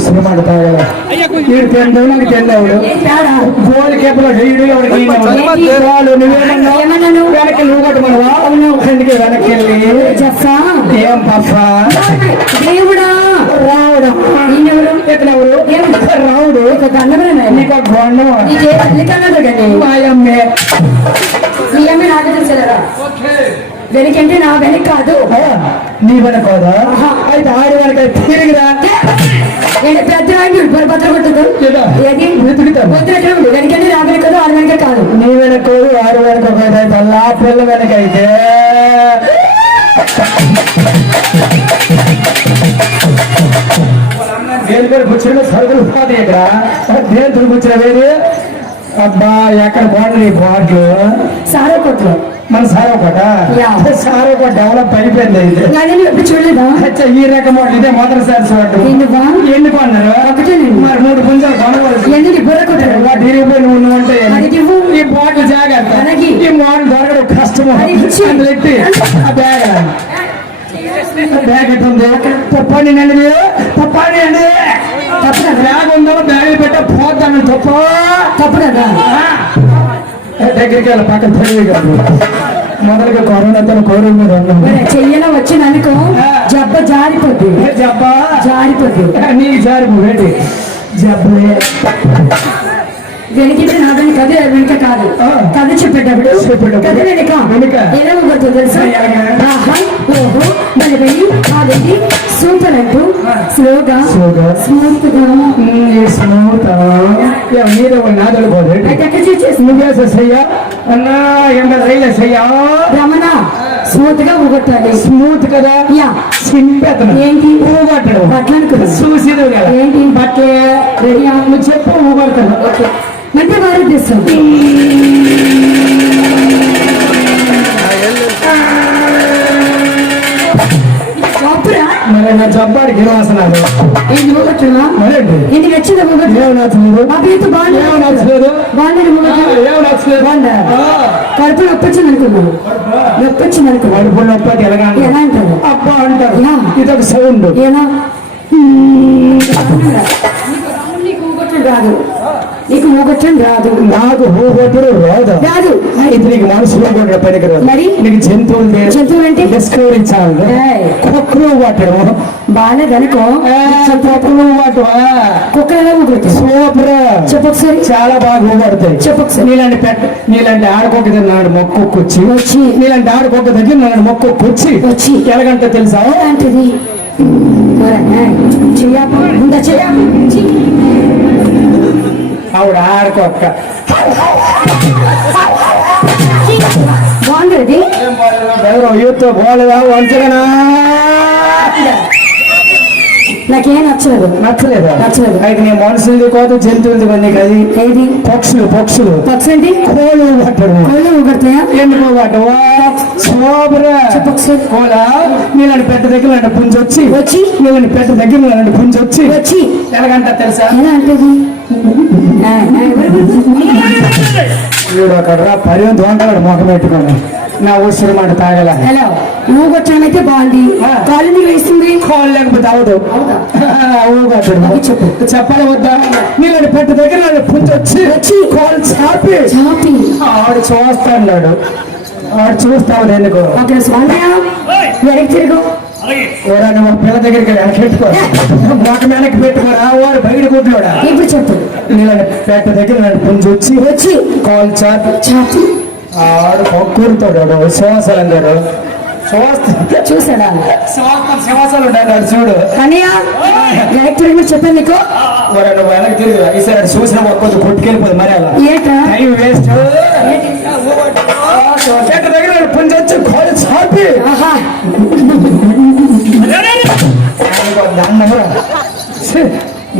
Cinema వెనక్కి నువ్వు కొట్టమనవా వెనక్కి వెళ్ళి ఏం పప్ప దేవుడా రావుడు రావుడు నీకు మాయమ్మే నాకు తెలిసారా వెనకంటే నా వెనక కాదు నీ వెనక కాదా అయితే ఆడి వెనక తిరిగిరా పెద్ద భద్ర కొట్టదు వెనకంటే నా వెనక కాదు ఆడి వెనక కాదు నీ వెనక ఆడి వెనక అయితే ఆ పిల్ల వెనక అయితే దేని పేరు కూర్చుని సరుకులు పోతాయి ఇక్కడ దేని కూర్చున్న వేరే అబ్బా ఎక్కడ బాగుంది నీ బాట్లు సారా కొట్లు మన సారో కోట డెవలప్ అయిపోయింది అయితే చూడలేదా ఈ రకం ఇదే మొదటిసారి చూడటం ఎందుకు అన్నారు మరి 3 పుంజాలు కొనవలసి ఇరిగిపోయి నువ్వు అంటే ఈ బాటిల్ జాగ్రత్త ఈ బాటిల్ దొరకడం కష్టము ఎత్తి ఆ బ్యాగ్ ఎట్టుంది తప్పండి అండి మీరు తప్పండి అండి బ్యాగ్ ఉందో బ్యాగ్ పెట్ట పోతాను తప్పదా దగ్గరికి వెళ్ళి పక్కన తెలివి కాదు మొదలుగా కరోనాతో కోరి మీద చెయ్యలో వచ్చిన అనుకో జబ్బ జారిపోద్ది నీకు జారిపోయి జబ్బే వెనకితే నా వెనక కదే వెనక కాదు కథ చెప్పేటప్పుడు కథ వెనక ఎలా పోతుంది తెలుసా ఓహో మళ్ళీ కాదండి సూపర్ అంటూ స్లోగా స్మూత్ రమణ స్మూత్ గా ఊగొట్టాలి స్మూత్ కదా ఏంటి ఊగొట్టడం బట్టలు చూసేది ఏంటి బట్టలే రెడీ నువ్వు చెప్పు ఊగొడతాను ఓకే అంటే భారతదేశం మరి నా జబ్బాడి గిరవాసనాలు ఏంటి ఊగొట్టున్నా ఏంటి నచ్చిందా ఊగొట్టు ఆ పేరుతో కడుపు నొప్పొచ్చింది అనుకున్నాను కడుపు నొప్పి ఎలా అంటారు అబ్బా అంటారు ఇదొక సౌండ్ ఎలా రాదు నీకు ఊగొట్టం రాదు నాకు ఊగొట్టడం రాదు ఇది నీకు మనసులో కూడా పనికి రాదు మరి నీకు జంతువులు అంటే డిస్కవరీ ఛానల్ కుక్కలు వాటరు బాగాలేదనుకో కుక్కలు వాటు కుక్కలు ఎలా ఊగుతాయి సూపర్ చెప్పొకసారి చాలా బాగా ఊగొడతాయి చెప్పొకసారి నీలాంటి ఆడుకోక నాడు మొక్కొచ్చి నీలాంటి ఆడుకోక దగ్గర నాడు మొక్కొచ్చి ఎలాగంటే తెలుసా అంటది ఆవిడ ఆడుకోక బాగుంది ఎవరో యూత్ బాగాలేదా వంచగనా నాకేం నచ్చలేదు అయితే నేను మనుషులది కోత జంతువులది మంది అది ఏది పక్షులు ఏంటి కోళ్ళు ఊగడతాయా ఎందుకు పట్టవా కోలా నీళ్ళని పెద్ద దగ్గర పుంజొచ్చి నీళ్ళని పెద్ద దగ్గర పుంజొచ్చి ఎలాగంట తెలుసా ఎలా అంటది వీడు అక్కడ పరివంతం అంటాడు మొఖం పెట్టుకోండి నా ఊసురు మాట తాగల హలో ఊగొచ్చానైతే బాగుంది కాలు నీకు వేస్తుంది కాలు లేకపోతే అవదు చెప్పు చెప్పాలి వద్దా నీళ్ళని పెద్ద దగ్గర పుంజొచ్చి కాలు చాపి ఆవిడ చూస్తాడు ఆవిడ చూస్తావు ఎందుకు వెనక్కి తిరుగు ఎవరైనా పిల్ల దగ్గరికి వెనకెట్టుకో మొక్క వెనక్కి పెట్టుకోరా వాడు బయట కొట్టులోడా ఇప్పుడు చెప్పు నీళ్ళని పెట్ట దగ్గర పుంజొచ్చి కాలు చాపి ఆడు పక్కూరుతాడు శ్వాసాలు అంటాడు చూసాడా శ్వాసాలు ఉంటాడు చూడు అనియా డైరెక్టర్ చెప్పాను నీకు నువ్వు వెనక్కి తిరిగి ఈసారి చూసిన ఒక్కొక్క కొట్టుకెళ్ళిపోదు మరి అలా టైం వేస్ట్ చెట్టు దగ్గర పుంజొచ్చి కాలు చాపి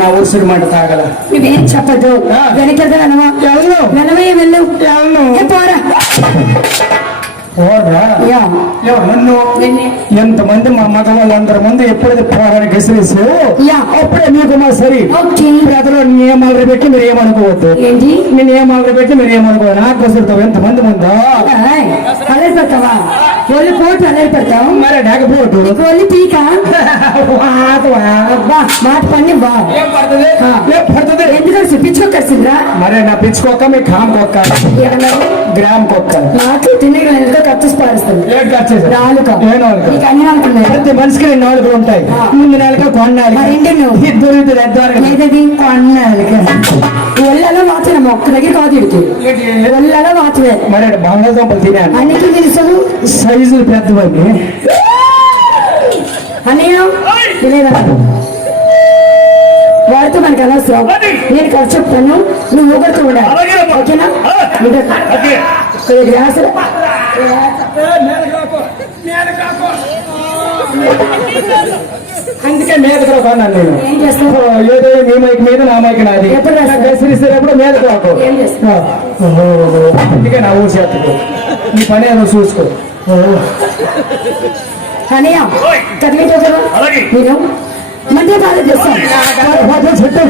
నా ఊసుడు మాట తాగల నువ్వేం చెప్పదు వెనకెళ్తా వెనవే వెళ్ళు పోరా ఓర్రా యా ఎవరు నన్ను నిన్నే ఎంతమంది మా మగవాళ్ళందరి ముందు ఎప్పుడైతే పోరానికి ఎసిరిస్తూ యా అప్పుడే మీకు మా సరి ఓకే ప్రజలు నియమాలు పెట్టి మీరు ఏమనుకోవద్దు ఏంటి మీ నియమాలు పెట్టి మీరు ఏమనుకోవద్దు నాకు వస్తుంటావు ఎంతమంది ముందు అల్లరి పెడతావా ఒళ్ళు పోటు అల్లరి పెడతావు మరి లేకపోవద్దు నీకు ఒళ్ళు పీక అబ్బా మాట పని బా ఏం పడుతుంది ఏం పడుతుంది ఎందుకంటే పిచ్చుకొక్కర్సిందిరా మరి నా పిచ్చుకోక మీ కామ్ కొక్క గ్రామ్ కొక్క నాకు తినే కత్తుసి పారుస్తుంది ఏం ఖర్చు నాలుక ఏ నాలుక? నీకు అన్ని నాలుగున్నాయి ప్రతి మనిషికి 2 నాలుకలు ఉంటాయి ముందు నాలుక కొన్నాలి మరి ఏంటి నువ్వు ఇద్దరు ఇద్దరు ఏదది కొన్నాలిక ఒళ్ళలో మాత్రం ఒక్క దగ్గర కాదు ఇడికి ఒళ్ళలో మాత్రమే మరి బంగాళదుంపలు తినాను అన్నిటికీ తెలుసు సైజులు పెద్దవండి అన్నయ్య తెలియదా వాడితో మనకు అనవసరం నేను ఖర్చు చెప్తాను నువ్వు ఊగడుతూ ఉండాలి ఓకేనా గ్లాసులు అందుకే మీదకి కొన్నాను నేను ఏం చేస్తావు ఏదో మీ మైక్ మీద నా మైక్ నాది ఎప్పుడు రాస్తావు? గసిరిసేటప్పుడు మీదకి రాకు ఏం చేస్తావు అందుకే నా ఊరు చేతుకు నీ పని ఏదో చూసుకో అన్నయ్య కదిలించు నేను మధ్య బాగా చేస్తాను చెట్టు